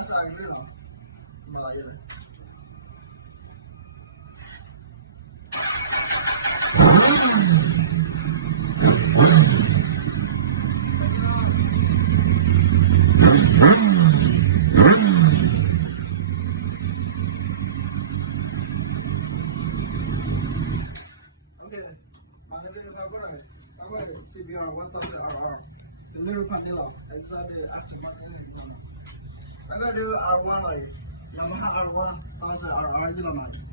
Nasa agree no? Malayo rin. Okay. Mangaling na ako rin. Ako CBR 1000 RR. Delivery Pandila. Exactly. Actually, I got to do R1 like Yamaha R1 1000 RR.